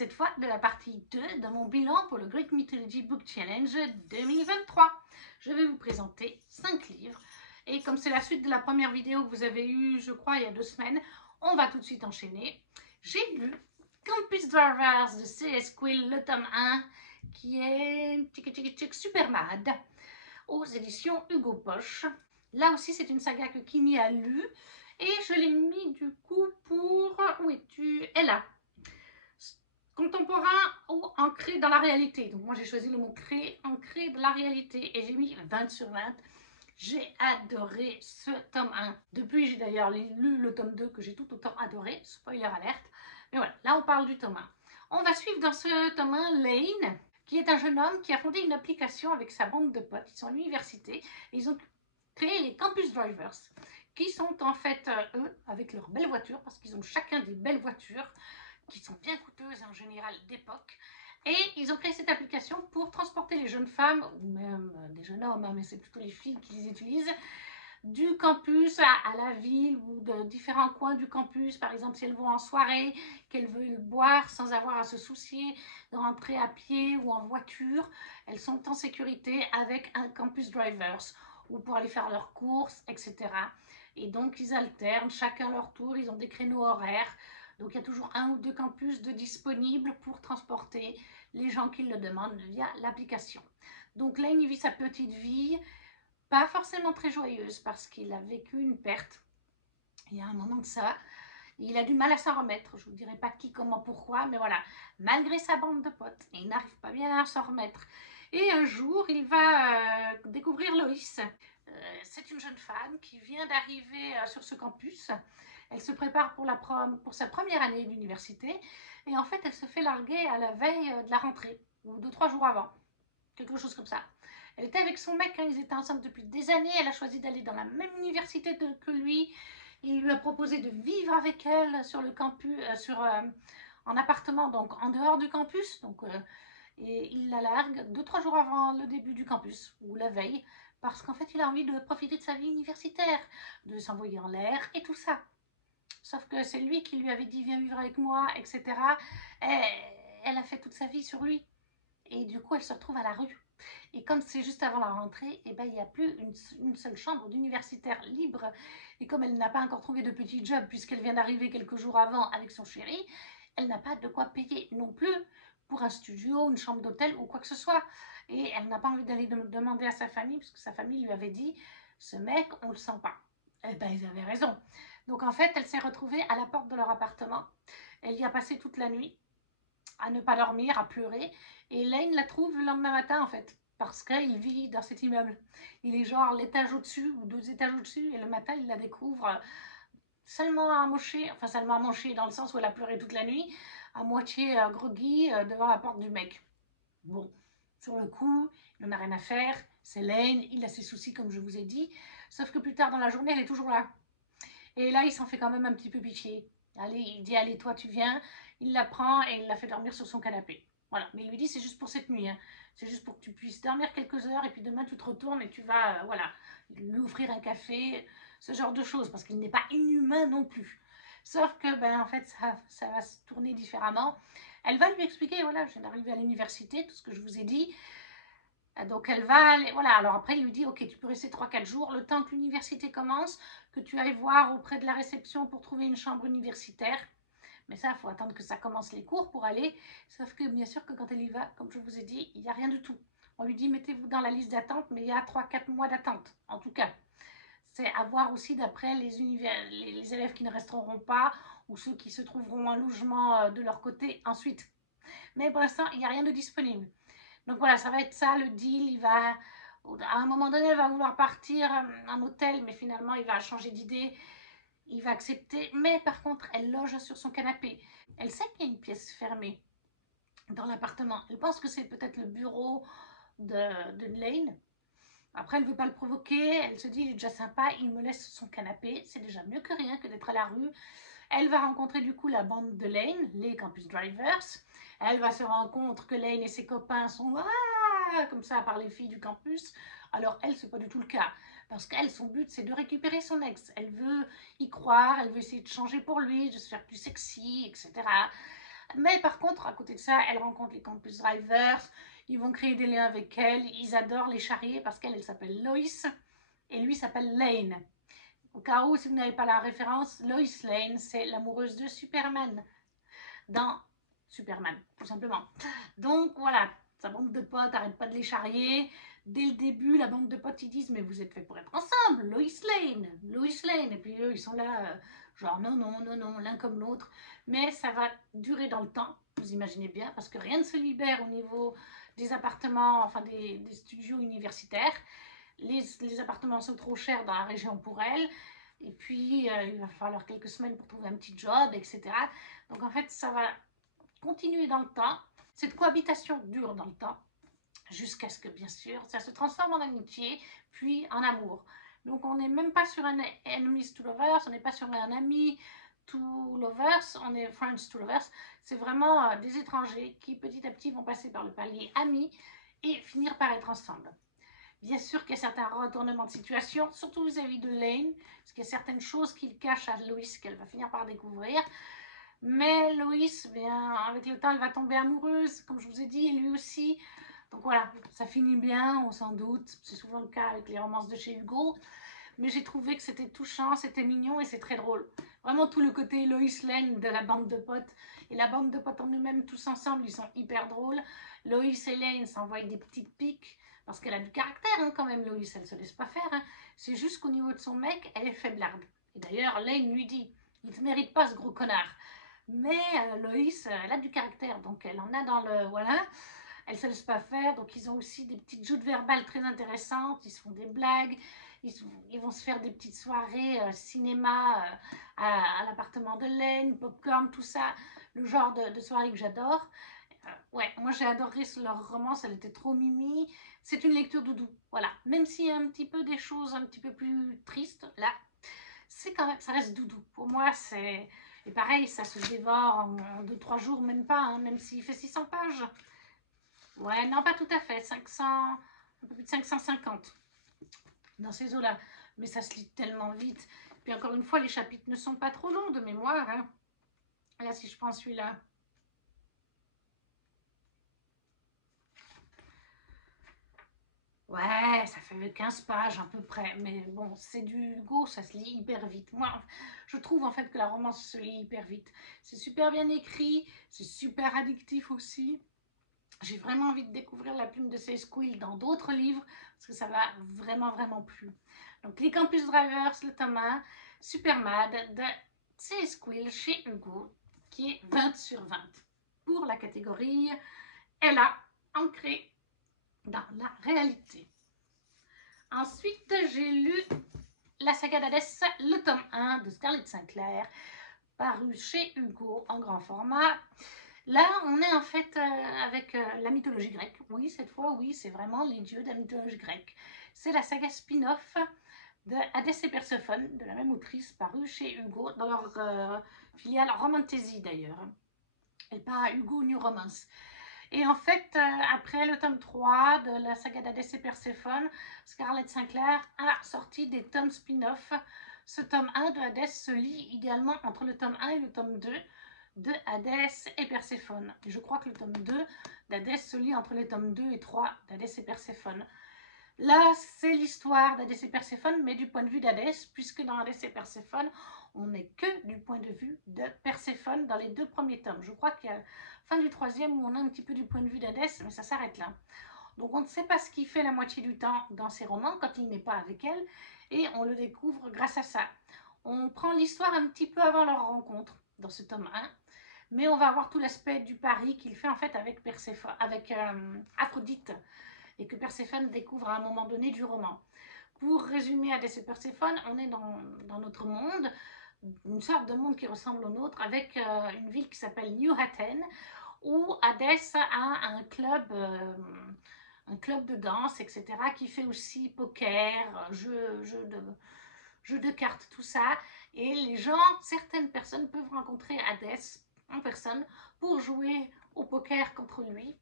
cette fois de la partie 2 de mon bilan pour le Greek Mythology Book Challenge 2023. Je vais vous présenter 5 livres et comme c'est la suite de la première vidéo que vous avez eue, je crois, il y a 2 semaines, on va tout de suite enchaîner. J'ai lu Campus Drivers de C.S. Quill, le tome 1, qui est super mad, aux éditions Hugo Poche. Là aussi, c'est une saga que Kimi a lue et je l'ai mis du coup pour... Où es-tu? Ella. Contemporain ou ancré dans la réalité. Donc moi j'ai choisi le mot ancré dans la réalité et j'ai mis 20 sur 20. J'ai adoré ce tome 1. Depuis j'ai d'ailleurs lu le tome 2 que j'ai tout autant adoré. Spoiler alerte. Mais voilà, là on parle du tome 1. On va suivre dans ce tome 1 Lane, qui est un jeune homme qui a fondé une application avec sa bande de potes. Ils sont à l'université et ils ont créé les Campus Drivers, qui sont en fait eux avec leurs belles voitures, parce qu'ils ont chacun des belles voitures qui sont bien coûteuses en général d'époque. Et ils ont créé cette application pour transporter les jeunes femmes, ou même des jeunes hommes, hein, mais c'est plutôt les filles qui les utilisent, du campus à la ville ou de différents coins du campus. Par exemple, si elles vont en soirée, qu'elles veulent boire sans avoir à se soucier de rentrer à pied ou en voiture, elles sont en sécurité avec un Campus Drivers, ou pour aller faire leurs courses, etc. Et donc, ils alternent, chacun leur tour, ils ont des créneaux horaires. Donc, il y a toujours 1 ou 2 campus de disponibles pour transporter les gens qui le demandent via l'application. Donc, là, il vit sa petite vie, pas forcément très joyeuse parce qu'il a vécu une perte. Il y a un moment de ça. Il a du mal à s'en remettre. Je ne vous dirai pas qui, comment, pourquoi, mais voilà. Malgré sa bande de potes, il n'arrive pas bien à s'en remettre. Et un jour, il va découvrir Loïs. C'est une jeune femme qui vient d'arriver sur ce campus. Elle se prépare pour sa première année d'université. Et en fait, elle se fait larguer à la veille de la rentrée, ou 2-3 jours avant. Quelque chose comme ça. Elle était avec son mec, hein, ils étaient ensemble depuis des années. Elle a choisi d'aller dans la même université que lui. Il lui a proposé de vivre avec elle sur le campus, en appartement, donc en dehors du campus. Donc, et il la largue 2-3 jours avant le début du campus, ou la veille, parce qu'en fait, il a envie de profiter de sa vie universitaire, de s'envoyer en l'air et tout ça. Sauf que c'est lui qui lui avait dit viens vivre avec moi, etc. Et elle a fait toute sa vie sur lui. Et du coup, elle se retrouve à la rue. Et comme c'est juste avant la rentrée, eh ben, il n'y a plus une seule chambre d'universitaire libre. Et comme elle n'a pas encore trouvé de petit job, puisqu'elle vient d'arriver quelques jours avant avec son chéri, elle n'a pas de quoi payer non plus pour un studio, une chambre d'hôtel ou quoi que ce soit. Et elle n'a pas envie d'aller demander à sa famille, puisque sa famille lui avait dit « ce mec, on ne le sent pas ». Eh ben, ils avaient raison. Donc en fait, elle s'est retrouvée à la porte de leur appartement. Elle y a passé toute la nuit, à ne pas dormir, à pleurer. Et Lane la trouve le lendemain matin, en fait, parce qu'il vit dans cet immeuble. Il est genre l'étage au-dessus, ou 2 étages au-dessus, et le matin, il la découvre seulement amochée, enfin seulement amochée dans le sens où elle a pleuré toute la nuit, à moitié groggy devant la porte du mec. Bon, sur le coup, il n'en a rien à faire, c'est Lane, il a ses soucis comme je vous ai dit, sauf que plus tard dans la journée, elle est toujours là. Et là, il s'en fait quand même un petit peu pitié. Allez, il dit, allez, toi, tu viens. Il la prend et il la fait dormir sur son canapé. Voilà, mais il lui dit, c'est juste pour cette nuit. Hein. C'est juste pour que tu puisses dormir quelques heures et puis demain, tu te retournes et tu vas, voilà, lui offrir un café, ce genre de choses, parce qu'il n'est pas inhumain non plus. Sauf que, ben, en fait, ça va se tourner différemment. Elle va lui expliquer, voilà, je viens d'arriver à l'université, tout ce que je vous ai dit. Donc elle va aller, voilà, alors après il lui dit ok tu peux rester 3-4 jours, le temps que l'université commence, que tu ailles voir auprès de la réception pour trouver une chambre universitaire. Mais ça, il faut attendre que ça commence les cours pour aller. Sauf que bien sûr que quand elle y va, comme je vous ai dit, il n'y a rien du tout. On lui dit mettez-vous dans la liste d'attente, mais il y a 3-4 mois d'attente, en tout cas. C'est à voir aussi d'après les élèves qui ne resteront pas ou ceux qui se trouveront en logement de leur côté ensuite. Mais pour l'instant, il n'y a rien de disponible. Donc voilà, ça va être ça le deal. Il va, à un moment donné, elle va vouloir partir en hôtel, mais finalement, il va changer d'idée. Il va accepter. Mais par contre, elle loge sur son canapé. Elle sait qu'il y a une pièce fermée dans l'appartement. Elle pense que c'est peut-être le bureau de Lane. Après, elle ne veut pas le provoquer. Elle se dit, il est déjà sympa, il me laisse sur son canapé. C'est déjà mieux que rien que d'être à la rue. Elle va rencontrer du coup la bande de Lane, les Campus Drivers. Elle va se rendre compte que Lane et ses copains sont comme ça par les filles du campus. Alors elle, c'est pas du tout le cas. Parce qu'elle, son but, c'est de récupérer son ex. Elle veut y croire, elle veut essayer de changer pour lui, de se faire plus sexy, etc. Mais par contre, à côté de ça, elle rencontre les Campus Drivers, ils vont créer des liens avec elle, ils adorent les charrier parce qu'elle s'appelle Lois et lui s'appelle Lane. Au cas où, si vous n'avez pas la référence, Lois Lane, c'est l'amoureuse de Superman dans Superman, tout simplement. Donc voilà, sa bande de potes arrête pas de les charrier. Dès le début, la bande de potes, ils disent, mais vous êtes fait pour être ensemble, Lois Lane. Et puis eux, ils sont là, genre non, non, non, non, l'un comme l'autre. Mais ça va durer dans le temps, vous imaginez bien, parce que rien ne se libère au niveau des appartements, enfin des studios universitaires. Les appartements sont trop chers dans la région pour elle. Et puis, il va falloir quelques semaines pour trouver un petit job, etc. Donc, en fait, ça va continuer dans le temps. Cette cohabitation dure dans le temps, jusqu'à ce que, bien sûr, ça se transforme en amitié, puis en amour. Donc, on n'est même pas sur un enemies to lovers, on n'est pas sur un ami to lovers, on est friends to lovers. C'est vraiment des étrangers qui, petit à petit, vont passer par le palier amis et finir par être ensemble. Bien sûr qu'il y a certains retournements de situation, surtout vis-à-vis de Lane, parce qu'il y a certaines choses qu'il cache à Lois qu'elle va finir par découvrir. Mais Lois, bien, avec le temps, elle va tomber amoureuse, comme je vous ai dit, et lui aussi. Donc voilà, ça finit bien, on s'en doute. C'est souvent le cas avec les romances de chez Hugo. Mais j'ai trouvé que c'était touchant, c'était mignon et c'est très drôle. Vraiment tout le côté Lois Lane de la bande de potes. Et la bande de potes en eux-mêmes, tous ensemble, ils sont hyper drôles. Lois et Lane s'envoient des petites piques. Parce qu'elle a du caractère hein, quand même, Lois, elle ne se laisse pas faire. Hein. C'est juste qu'au niveau de son mec, elle est faiblarde. Et d'ailleurs, Lane lui dit, il ne te mérite pas ce gros connard. Mais Lois, elle a du caractère, donc elle en a dans le... Voilà, elle ne se laisse pas faire. Donc ils ont aussi des petites joutes verbales très intéressantes, ils se font des blagues, ils vont se faire des petites soirées cinéma à l'appartement de Lane, popcorn, tout ça. Le genre de soirée que j'adore. Ouais, moi j'ai adoré leur romance, elle était trop mimi. C'est une lecture doudou, voilà. Même s'il y a un petit peu des choses un petit peu plus tristes, là, c'est quand même, ça reste doudou. Pour moi, c'est... Et pareil, ça se dévore en 2-3 jours, même pas, hein, même s'il fait 600 pages. Ouais, non, pas tout à fait, 500, un peu plus de 550 dans ces eaux-là. Mais ça se lit tellement vite. Puis encore une fois, les chapitres ne sont pas trop longs de mémoire. Hein. Là, si je prends celui-là, ouais, ça fait 15 pages à peu près, mais bon, c'est du Hugo, ça se lit hyper vite. Moi, je trouve en fait que la romance se lit hyper vite. C'est super bien écrit, c'est super addictif aussi. J'ai vraiment envie de découvrir la plume de C.S. Quill dans d'autres livres, parce que ça va vraiment, vraiment plus. Donc, les Campus Drivers, le tome 1, Super Mad de C.S. Quill chez Hugo, qui est 20 sur 20 pour la catégorie Elle a ancré dans la réalité. Ensuite, j'ai lu la saga d'Hadès, le tome 1 de Scarlett Sinclair, paru chez Hugo en grand format. Là, on est en fait avec la mythologie grecque. Oui, cette fois, oui, c'est vraiment les dieux de la mythologie grecque. C'est la saga spin-off de Hadès et Perséphone, de la même autrice, parue chez Hugo, dans leur filiale Romantasy d'ailleurs. Et pas Hugo New Romance. Et en fait, après le tome 3 de la saga d'Hadès et Perséphone, Scarlett Sinclair a sorti des tomes spin-off. Ce tome 1 de Hadès se lit également entre le tome 1 et le tome 2 de Hadès et Perséphone. Et je crois que le tome 2 d'Hadès se lit entre les tomes 2 et 3 d'Hadès et Perséphone. Là, c'est l'histoire d'Hadès et Perséphone, mais du point de vue d'Hadès, puisque dans Hadès et Perséphone, on n'est que du point de vue de Perséphone dans les 2 premiers tomes. Je crois qu'il y a la fin du 3e où on a un petit peu du point de vue d'Hadès, mais ça s'arrête là. Donc on ne sait pas ce qu'il fait la moitié du temps dans ses romans quand il n'est pas avec elle, et on le découvre grâce à ça. On prend l'histoire un petit peu avant leur rencontre dans ce tome 1, mais on va avoir tout l'aspect du pari qu'il fait en fait avec Aphrodite, et que Perséphone découvre à un moment donné du roman. Pour résumer Hadès et Perséphone, on est dans notre monde, une sorte de monde qui ressemble au nôtre, avec une ville qui s'appelle New Hatten, où Hadès a un club de danse, etc., qui fait aussi poker, jeux de cartes, tout ça. Et les gens, certaines personnes peuvent rencontrer Hadès en personne pour jouer au poker contre lui.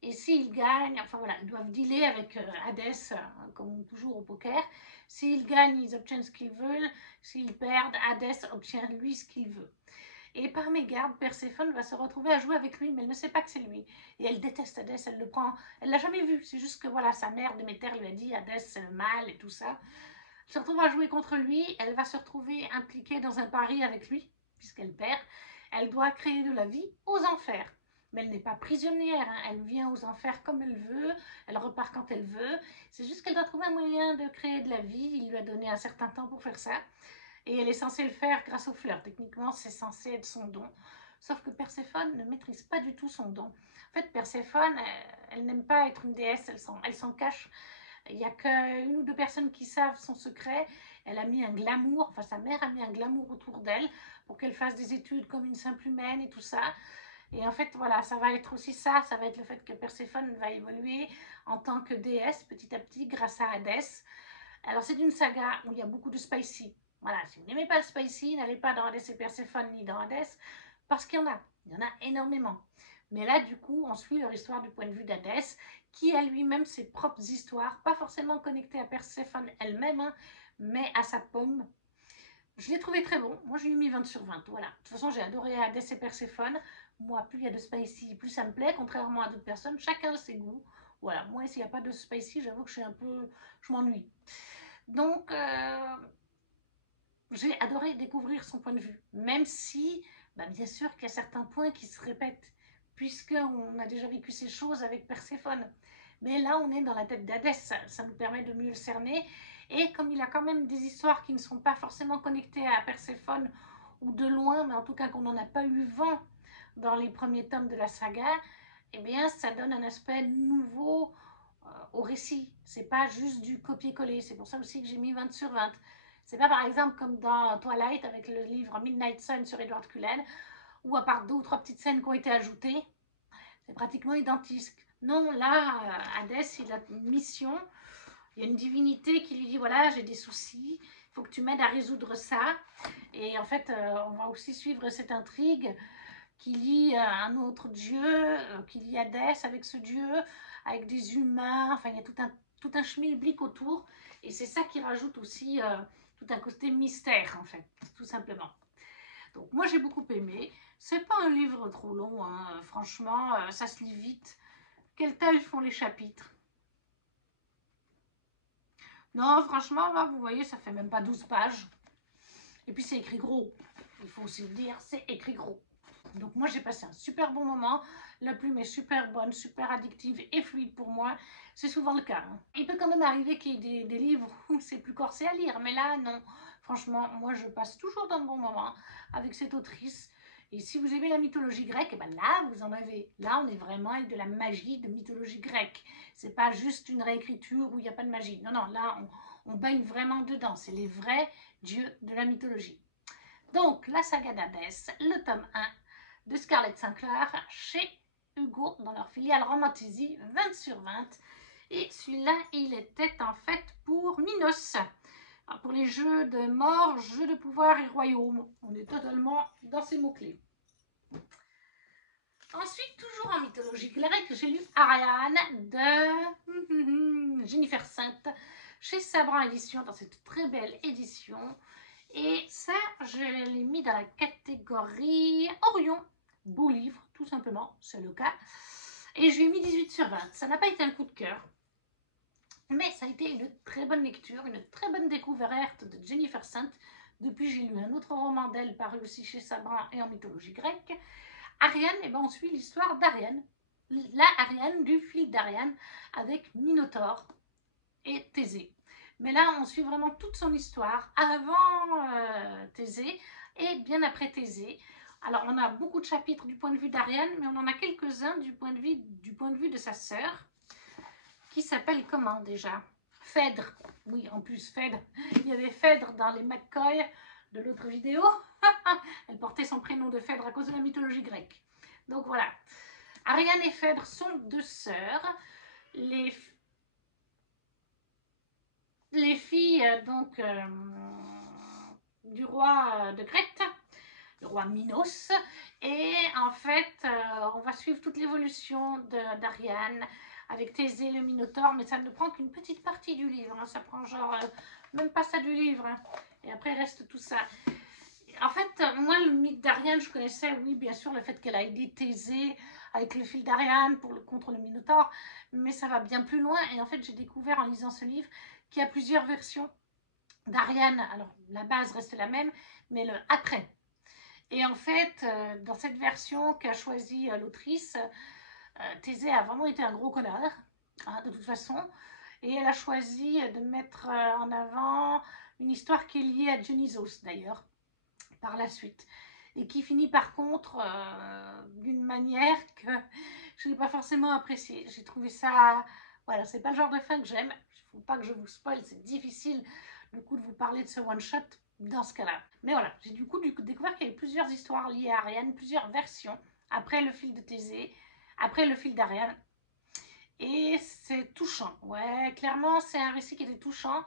Et s'ils gagnent, enfin voilà, ils doivent dealer avec Hadès, comme toujours au poker. S'ils gagnent, ils obtiennent ce qu'ils veulent. S'ils perdent, Hadès obtient lui ce qu'il veut. Et par mégarde, Perséphone va se retrouver à jouer avec lui, mais elle ne sait pas que c'est lui. Et elle déteste Hadès, elle le prend, elle l'a jamais vu. C'est juste que voilà, sa mère Déméter lui a dit Hadès c'est le mal et tout ça. Elle se retrouve à jouer contre lui, elle va se retrouver impliquée dans un pari avec lui, puisqu'elle perd. Elle doit créer de la vie aux enfers. Mais elle n'est pas prisonnière, hein. Elle vient aux enfers comme elle veut, elle repart quand elle veut. C'est juste qu'elle doit trouver un moyen de créer de la vie. Il lui a donné un certain temps pour faire ça. Et elle est censée le faire grâce aux fleurs. Techniquement, c'est censé être son don. Sauf que Perséphone ne maîtrise pas du tout son don. En fait, Perséphone, elle n'aime pas être une déesse, elle s'en cache. Il n'y a qu'une ou deux personnes qui savent son secret. Elle a mis un glamour, enfin sa mère a mis un glamour autour d'elle pour qu'elle fasse des études comme une simple humaine et tout ça. Et en fait, voilà, ça va être aussi ça, ça va être le fait que Perséphone va évoluer en tant que déesse petit à petit grâce à Hadès. Alors c'est une saga où il y a beaucoup de spicy. Voilà, si vous n'aimez pas le spicy, n'allez pas dans Hadès et Perséphone ni dans Hadès, parce qu'il y en a énormément. Mais là, du coup, on suit leur histoire du point de vue d'Hadès, qui a lui-même ses propres histoires, pas forcément connectées à Perséphone elle-même, hein, mais à sa pomme. Je l'ai trouvé très bon. Moi, je lui ai mis 20 sur 20. Voilà. De toute façon, j'ai adoré Hadès et Perséphone. Moi, plus il y a de spicy, plus ça me plaît, contrairement à d'autres personnes. Chacun a ses goûts. Voilà. Moi, s'il n'y a pas de spicy, j'avoue que je m'ennuie. Donc, j'ai adoré découvrir son point de vue. Même si, bah, bien sûr qu'il y a certains points qui se répètent, puisqu'on a déjà vécu ces choses avec Perséphone. Mais là, on est dans la tête d'Hadès, ça nous permet de mieux le cerner. Et comme il a quand même des histoires qui ne sont pas forcément connectées à Perséphone, ou de loin, mais en tout cas qu'on n'en a pas eu vent dans les premiers tomes de la saga, eh bien, ça donne un aspect nouveau au récit. C'est pas juste du copier-coller. C'est pour ça aussi que j'ai mis 20 sur 20. C'est pas par exemple comme dans Twilight avec le livre Midnight Sun sur Edward Cullen, où à part deux ou trois petites scènes qui ont été ajoutées, c'est pratiquement identique. Non, là, Hadès, il a une mission. Il y a une divinité qui lui dit, voilà, j'ai des soucis, il faut que tu m'aides à résoudre ça. Et en fait, on va aussi suivre cette intrigue qui lie un autre dieu, qui lie Hadès avec ce dieu, avec des humains. Enfin, il y a tout un schmilblick autour. Et c'est ça qui rajoute aussi tout un côté mystère, en fait, tout simplement. Donc, moi, j'ai beaucoup aimé. C'est pas un livre trop long, hein. Franchement, ça se lit vite. Quelle taille font les chapitres? Non, franchement, là, vous voyez, ça fait même pas 12 pages. Et puis, c'est écrit gros. Il faut aussi le dire, c'est écrit gros. Donc, moi, j'ai passé un super bon moment. La plume est super bonne, super addictive et fluide pour moi. C'est souvent le cas, hein. Il peut quand même arriver qu'il y ait des livres où c'est plus corsé à lire. Mais là, non. Franchement, moi, je passe toujours d'un bon moment avec cette autrice. Et si vous aimez la mythologie grecque, eh ben là, vous en avez. Là, on est vraiment avec de la magie de mythologie grecque. C'est pas juste une réécriture où il n'y a pas de magie. Non, non, là, on baigne vraiment dedans. C'est les vrais dieux de la mythologie. Donc, la saga d'Hadès, le tome 1 de Scarlett Sinclair chez Hugo dans leur filiale Romantasy, 20 sur 20. Et celui-là, il était en fait pour Minos. Alors, pour les jeux de mort, jeux de pouvoir et royaume. On est totalement dans ces mots-clés. Ensuite, toujours en mythologie grecque, j'ai lu Ariane de Jennifer Sainte chez Sabran Édition dans cette très belle édition. Et ça, je l'ai mis dans la catégorie Orion. Beau livre, tout simplement, c'est le cas. Et je lui ai mis 18 sur 20. Ça n'a pas été un coup de cœur. Mais ça a été une très bonne lecture, une très bonne découverte de Jennifer Sainte. Depuis, j'ai lu un autre roman d'elle paru aussi chez Sabran et en mythologie grecque. Ariane, eh ben, on suit l'histoire d'Ariane. La Ariane, du fils d'Ariane, avec Minotaure et Thésée. Mais là, on suit vraiment toute son histoire, avant Thésée et bien après Thésée. Alors, on a beaucoup de chapitres du point de vue d'Ariane, mais on en a quelques-uns du point de vue de sa sœur, qui s'appelle comment déjà? Phèdre. Oui, en plus, Phèdre. Il y avait Phèdre dans les McCoy de l'autre vidéo. Elle portait son prénom de Phèdre à cause de la mythologie grecque. Donc voilà. Ariane et Phèdre sont deux sœurs. Les filles donc du roi de Crète, le roi Minos. Et en fait, on va suivre toute l'évolution d'Ariane avec Thésée, le Minotaure, mais ça ne prend qu'une petite partie du livre, hein. Ça prend genre même pas ça du livre, hein. Et après reste tout ça. En fait, moi, le mythe d'Ariane, je connaissais, oui, bien sûr, le fait qu'elle a aidé Thésée avec le fil d'Ariane contre le Minotaure, mais ça va bien plus loin. Et en fait, j'ai découvert en lisant ce livre qu'il y a plusieurs versions d'Ariane. Alors, la base reste la même, mais le après. Et en fait, dans cette version qu'a choisie l'autrice, Thésée a vraiment été un gros connard, hein, de toute façon. Et elle a choisi de mettre en avant une histoire qui est liée à Dionysos, d'ailleurs, par la suite. Et qui finit par contre d'une manière que je n'ai pas forcément appréciée. J'ai trouvé ça... Voilà, c'est pas le genre de fin que j'aime. Il ne faut pas que je vous spoil, c'est difficile du coup de vous parler de ce one-shot dans ce cas-là. Mais voilà, j'ai du coup découvert qu'il y avait plusieurs histoires liées à Ariane, plusieurs versions, après le fil de Thésée, après le fil d'Ariane. Et c'est touchant, ouais, clairement c'est un récit qui était touchant.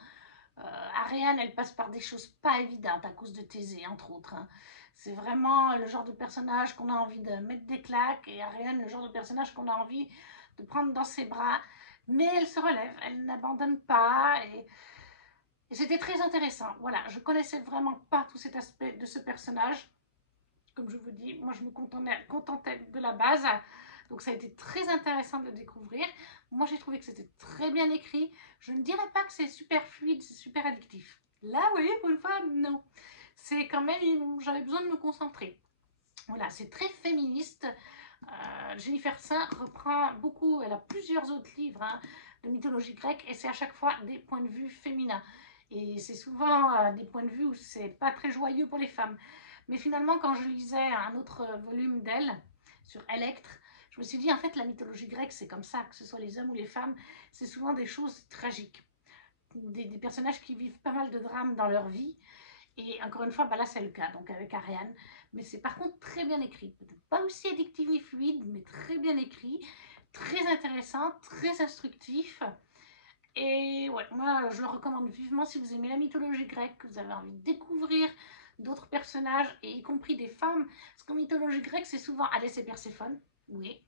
Ariane, elle passe par des choses pas évidentes à cause de Thésée, entre autres, hein. C'est vraiment le genre de personnage qu'on a envie de mettre des claques, et Ariane, le genre de personnage qu'on a envie de prendre dans ses bras. Mais elle se relève, elle n'abandonne pas, et c'était très intéressant. Voilà, je connaissais vraiment pas tout cet aspect de ce personnage. Comme je vous dis, moi je me contentais de la base. Donc ça a été très intéressant de le découvrir. Moi j'ai trouvé que c'était très bien écrit. Je ne dirais pas que c'est super fluide, c'est super addictif. Là, vous voyez, pour une fois, non. C'est quand même, j'avais besoin de me concentrer. Voilà, c'est très féministe. Jennifer Saint reprend beaucoup, elle a plusieurs autres livres, hein, de mythologie grecque, et c'est à chaque fois des points de vue féminins. Et c'est souvent des points de vue où c'est pas très joyeux pour les femmes. Mais finalement, quand je lisais un autre volume d'elle, sur Electre, je me suis dit, en fait, la mythologie grecque, c'est comme ça, que ce soit les hommes ou les femmes, c'est souvent des choses tragiques. Des personnages qui vivent pas mal de drames dans leur vie. Et encore une fois, bah là, c'est le cas, donc avec Ariane. Mais c'est par contre très bien écrit. Peut-être pas aussi addictif ni fluide, mais très bien écrit, très intéressant, très instructif. Et ouais, moi, je le recommande vivement si vous aimez la mythologie grecque, que vous avez envie de découvrir d'autres personnages, et y compris des femmes. Parce qu'en mythologie grecque, c'est souvent Hadès et Perséphone, oui,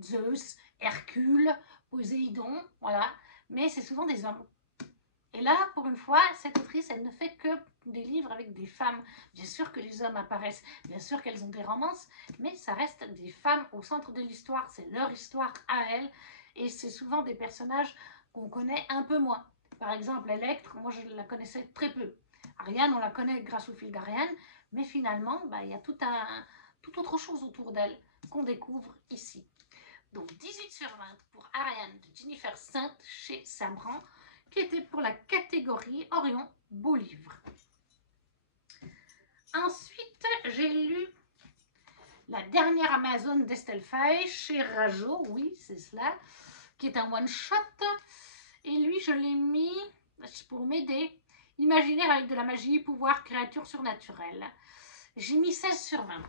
Zeus, Hercule, Poséidon, voilà. Mais c'est souvent des hommes. Et là, pour une fois, cette autrice, elle ne fait que des livres avec des femmes. Bien sûr que les hommes apparaissent, bien sûr qu'elles ont des romances, mais ça reste des femmes au centre de l'histoire. C'est leur histoire à elles, et c'est souvent des personnages qu'on connaît un peu moins. Par exemple, Electre, moi je la connaissais très peu. Ariane, on la connaît grâce au fil d'Ariane, mais finalement, bah, y a tout autre chose autour d'elle qu'on découvre ici. Donc 18 sur 20 pour Ariane de Jennifer Saint chez Sabran, qui était pour la catégorie Orion Beau Livre. Ensuite, j'ai lu La dernière Amazone d'Estelle Faye chez Rajo, oui, c'est cela, qui est un one-shot. Et lui, je l'ai mis pour m'aider. Imaginaire avec de la magie, pouvoir, créature surnaturelle. J'ai mis 16 sur 20.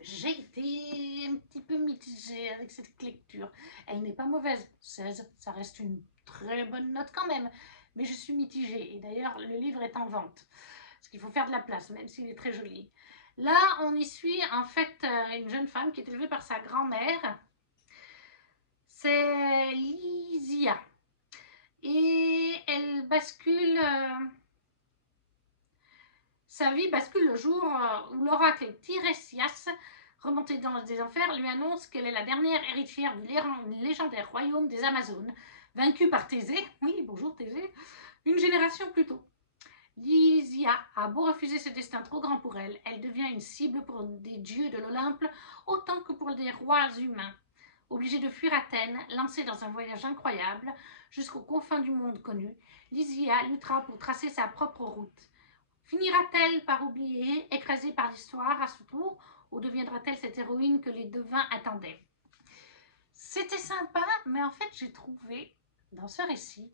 J'ai été un petit peu mitigée avec cette lecture. Elle n'est pas mauvaise, 16, ça reste une très bonne note quand même. Mais je suis mitigée, et d'ailleurs le livre est en vente. Parce qu'il faut faire de la place, même s'il est très joli. Là, on y suit en fait une jeune femme qui est élevée par sa grand-mère. C'est Lysia. Et elle bascule... sa vie bascule le jour où l'oracle Tiresias, remonté dans les enfers, lui annonce qu'elle est la dernière héritière du légendaire royaume des Amazones, vaincue par Thésée, oui, bonjour Thésée, une génération plus tôt. Lysia a beau refuser ce destin trop grand pour elle, elle devient une cible pour des dieux de l'Olympe autant que pour des rois humains. Obligée de fuir Athènes, lancée dans un voyage incroyable jusqu'aux confins du monde connu, Lysia luttera pour tracer sa propre route. Finira-t-elle par oublier, écrasée par l'histoire à son tour, ou deviendra-t-elle cette héroïne que les devins attendaient? C'était sympa, mais en fait j'ai trouvé dans ce récit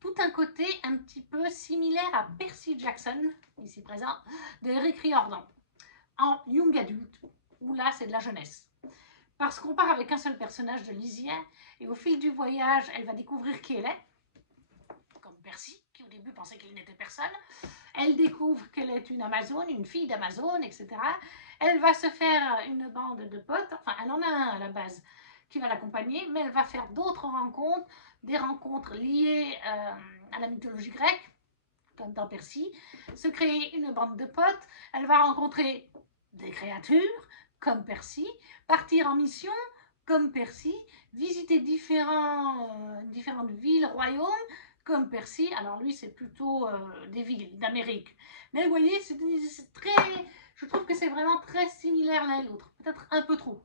tout un côté un petit peu similaire à Percy Jackson, ici présent, de Eric Riordan, en young adulte, où là c'est de la jeunesse. Parce qu'on part avec un seul personnage de Lysia, et au fil du voyage, elle va découvrir qui elle est, comme Percy, qui au début pensait qu'il n'était personne. Elle découvre qu'elle est une Amazone, une fille d'Amazone, etc. Elle va se faire une bande de potes, enfin elle en a un à la base qui va l'accompagner, mais elle va faire d'autres rencontres, des rencontres liées à la mythologie grecque, comme dans Percy, se créer une bande de potes, elle va rencontrer des créatures, comme Percy, partir en mission, comme Percy, visiter différentes villes, royaumes, comme Percy. Alors lui, c'est plutôt des villes d'Amérique. Mais vous voyez, c'est très... Je trouve que c'est vraiment très similaire l'un et l'autre. Peut-être un peu trop,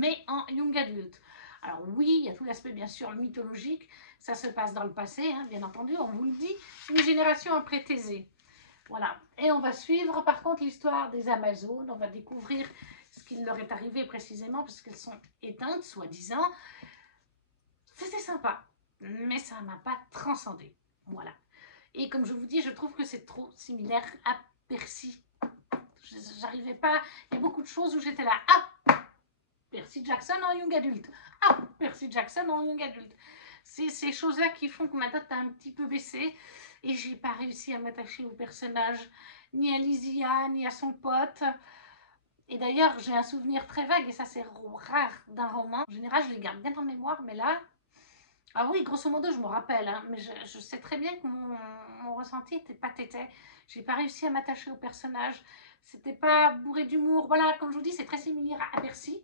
mais en young adult. Alors oui, il y a tout l'aspect bien sûr mythologique, ça se passe dans le passé, hein, bien entendu, on vous le dit, une génération après Thésée. Voilà, et on va suivre par contre l'histoire des Amazones, on va découvrir ce qui leur est arrivé précisément, parce qu'elles sont éteintes, soi-disant. C'était sympa, mais ça ne m'a pas transcendé. Voilà. Et comme je vous dis, je trouve que c'est trop similaire à Percy. J'arrivais pas, il y a beaucoup de choses où j'étais là, ah, Percy Jackson en young adulte. Ah, Percy Jackson en young adulte. C'est ces choses-là qui font que ma date a un petit peu baissé et j'ai pas réussi à m'attacher au personnage, ni à Lysia, ni à son pote. Et d'ailleurs, j'ai un souvenir très vague, et ça c'est rare d'un roman. En général, je les garde bien en mémoire, mais là... Ah oui, grosso modo, je me rappelle, hein, mais je sais très bien que mon ressenti n'était pas tété. J'ai pas réussi à m'attacher au personnage. C'était pas bourré d'humour. Voilà, comme je vous dis, c'est très similaire à Percy.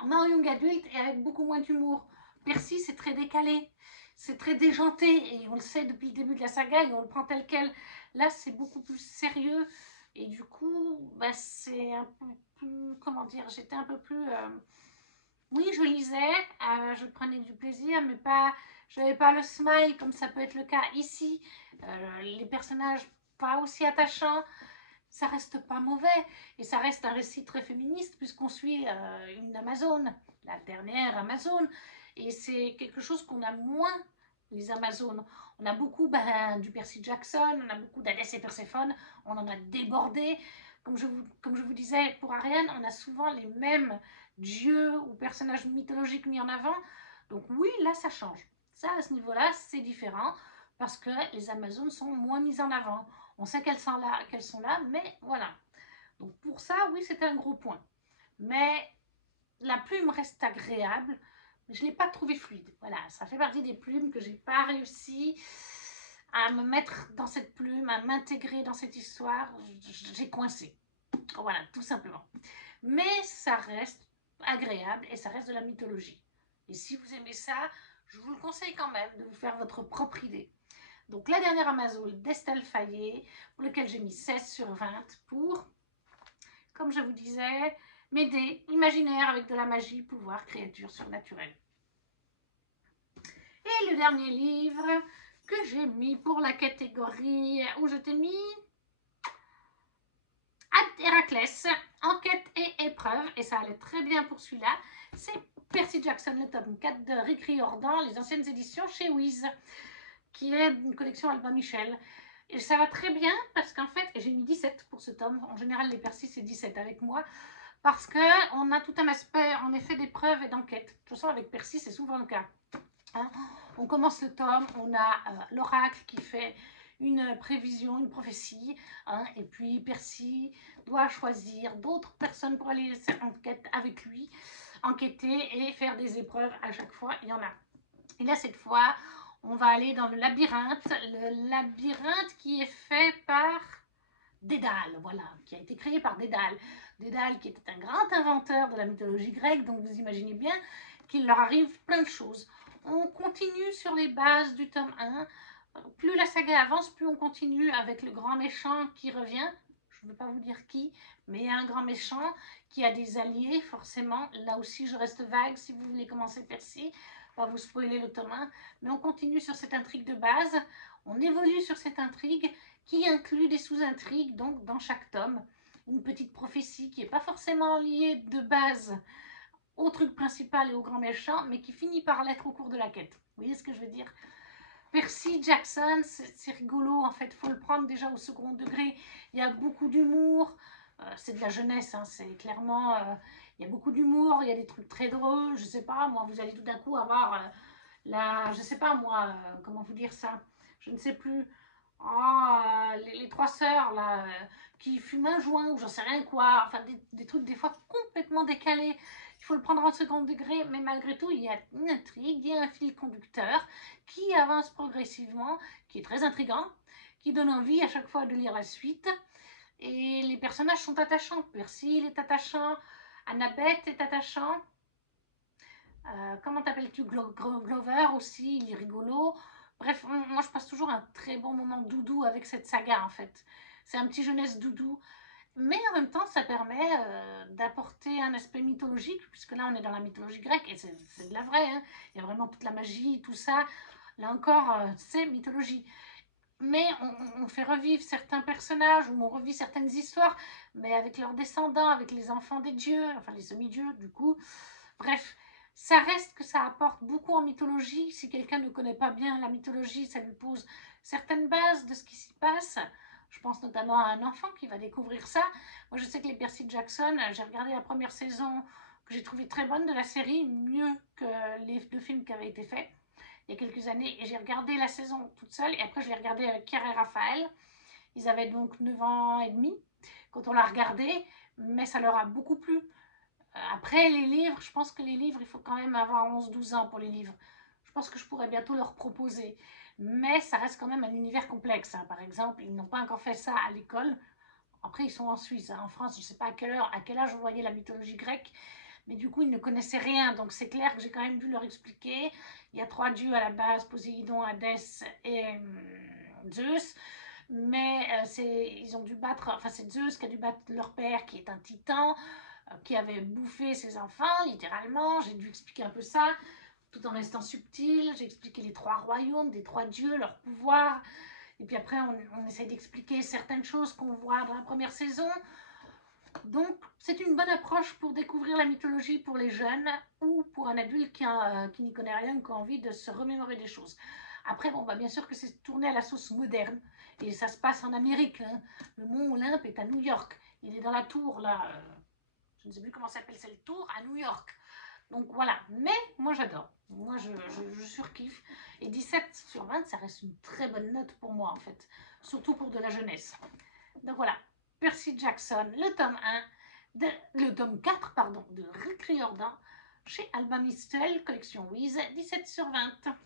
On a un young adulte et avec beaucoup moins d'humour. Percy, c'est très décalé, c'est très déjanté, et on le sait depuis le début de la saga, et on le prend tel quel. Là, c'est beaucoup plus sérieux, et du coup, bah, c'est un peu plus, comment dire, j'étais un peu plus... Oui, je lisais, je prenais du plaisir, mais pas, je n'avais pas le smile comme ça peut être le cas ici. Les personnages pas aussi attachants, ça reste pas mauvais, et ça reste un récit très féministe puisqu'on suit une Amazone, la dernière Amazone, et c'est quelque chose qu'on a moins, les Amazones. On a beaucoup du Percy Jackson, on a beaucoup d'Hadès et Perséphone, on en a débordé. Comme je vous disais, pour Ariane, on a souvent les mêmes dieux ou personnages mythologiques mis en avant. Donc oui, là, ça change. Ça, à ce niveau-là, c'est différent parce que les Amazones sont moins mises en avant. On sait qu'elles sont là, mais voilà. Donc pour ça, oui, c'était un gros point. Mais la plume reste agréable, mais je ne l'ai pas trouvée fluide. Voilà, ça fait partie des plumes que je n'ai pas réussi à me mettre dans cette plume, à m'intégrer dans cette histoire. J'ai coincé. Voilà, tout simplement. Mais ça reste agréable et ça reste de la mythologie. Et si vous aimez ça, je vous le conseille quand même de vous faire votre propre idée. Donc la dernière Amazone d'Estelle Fayet, pour lequel j'ai mis 16 sur 20 pour, comme je vous disais, m'aider, imaginaire avec de la magie, pouvoir, créature surnaturelle. Et le dernier livre que j'ai mis pour la catégorie où je t'ai mis Héraclès, enquête et épreuve, et ça allait très bien pour celui-là, c'est Percy Jackson, le tome 4 de Rick Riordan, les anciennes éditions chez Wiz, qui est une collection Albin Michel. Et ça va très bien parce qu'en fait, j'ai mis 17 pour ce tome, en général les Percy c'est 17 avec moi, parce qu'on a tout un aspect en effet d'épreuve et d'enquête. De toute façon avec Percy c'est souvent le cas. Hein, on commence le tome, on a l'oracle qui fait une prévision, une prophétie, hein, et puis Percy doit choisir d'autres personnes pour aller enquête avec lui, enquêter et faire des épreuves à chaque fois, il y en a. Et là cette fois, on va aller dans le labyrinthe qui est fait par Dédale, voilà, qui a été créé par Dédale. Dédale qui était un grand inventeur de la mythologie grecque, donc vous imaginez bien qu'il leur arrive plein de choses. On continue sur les bases du tome 1. Plus la saga avance, plus on continue avec le grand méchant qui revient. Je ne veux pas vous dire qui, mais il y a un grand méchant qui a des alliés, forcément. Là aussi, je reste vague si vous voulez commencer Percy. Pas vous spoiler le tome 1, mais on continue sur cette intrigue de base. On évolue sur cette intrigue qui inclut des sous-intrigues, donc dans chaque tome. Une petite prophétie qui n'est pas forcément liée de base au truc principal et au grand méchant, mais qui finit par l'être au cours de la quête. Vous voyez ce que je veux dire? Percy Jackson, c'est rigolo, en fait, il faut le prendre déjà au second degré. Il y a beaucoup d'humour, c'est de la jeunesse, hein, c'est clairement... il y a beaucoup d'humour, il y a des trucs très drôles, je sais pas, moi, vous allez tout d'un coup avoir je sais pas, moi, comment vous dire ça, je ne sais plus... les trois sœurs là, qui fument un joint ou j'en sais rien quoi, enfin des trucs des fois complètement décalés il faut le prendre en second degré, mais malgré tout, il y a une intrigue, il y a un fil conducteur qui avance progressivement, qui est très intriguant, qui donne envie à chaque fois de lire la suite. Et les personnages sont attachants. Percy est attachant, Annabeth est attachant. Comment t'appelles-tu, Glover aussi, il est rigolo. Bref, moi je passe toujours un très bon moment doudou avec cette saga en fait. C'est un petit jeunesse doudou. Mais en même temps, ça permet d'apporter un aspect mythologique, puisque là on est dans la mythologie grecque, et c'est de la vraie, hein. Il y a vraiment toute la magie, tout ça. Là encore, c'est mythologie. Mais on fait revivre certains personnages, ou on revit certaines histoires, mais avec leurs descendants, avec les enfants des dieux, enfin les semi-dieux du coup. Bref, ça reste que ça apporte beaucoup en mythologie. Si quelqu'un ne connaît pas bien la mythologie, ça lui pose certaines bases de ce qui s'y passe. Je pense notamment à un enfant qui va découvrir ça. Moi, je sais que les Percy Jackson, j'ai regardé la première saison que j'ai trouvée très bonne de la série, mieux que les deux films qui avaient été faits il y a quelques années. Et j'ai regardé la saison toute seule et après je l'ai regardée avec Pierre et Raphaël. Ils avaient donc 9 ans et demi quand on l'a regardé, mais ça leur a beaucoup plu. Après, les livres, je pense que les livres, il faut quand même avoir 11-12 ans pour les livres. Je pense que je pourrais bientôt leur proposer. Mais ça reste quand même un univers complexe, hein. Par exemple, ils n'ont pas encore fait ça à l'école. Après, ils sont en Suisse, hein. En France, je ne sais pas à quel âge vous voyez la mythologie grecque. Mais du coup, ils ne connaissaient rien. Donc, c'est clair que j'ai quand même dû leur expliquer. Il y a 3 dieux à la base, Poséidon, Hadès et Zeus. Mais ils ont dû battre, enfin c'est Zeus qui a dû battre leur père qui est un titan, qui avait bouffé ses enfants, littéralement. J'ai dû expliquer un peu ça, tout en restant subtil. J'ai expliqué les 3 royaumes des 3 dieux, leur pouvoir. Et puis après, on essaie d'expliquer certaines choses qu'on voit dans la première saison. Donc, c'est une bonne approche pour découvrir la mythologie pour les jeunes ou pour un adulte qui n'y connaît rien, qui a envie de se remémorer des choses. Après, bon, bah, bien sûr que c'est tourné à la sauce moderne et ça se passe en Amérique, hein. Le mont Olympe est à New York. Il est dans la tour, là. Je ne sais plus comment s'appelle cette tour, à New York. Donc voilà, mais moi j'adore. Moi je surkiffe. Et 17/20, ça reste une très bonne note pour moi en fait. Surtout pour de la jeunesse. Donc voilà, Percy Jackson, le tome 4 pardon, de Rick Riordan chez Albin Michel, collection Wiz, 17/20.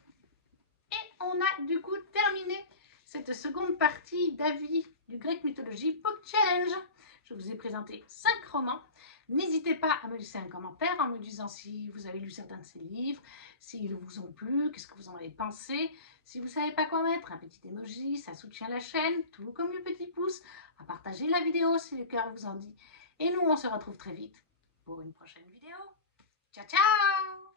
Et on a du coup terminé cette seconde partie d'avis du grec mythologie Book Challenge. Je vous ai présenté 5 romans. N'hésitez pas à me laisser un commentaire en me disant si vous avez lu certains de ces livres, s'ils vous ont plu, qu'est-ce que vous en avez pensé. Si vous ne savez pas quoi mettre, un petit emoji, ça soutient la chaîne, tout comme le petit pouce, à partager la vidéo si le cœur vous en dit. Et nous, on se retrouve très vite pour une prochaine vidéo. Ciao, ciao!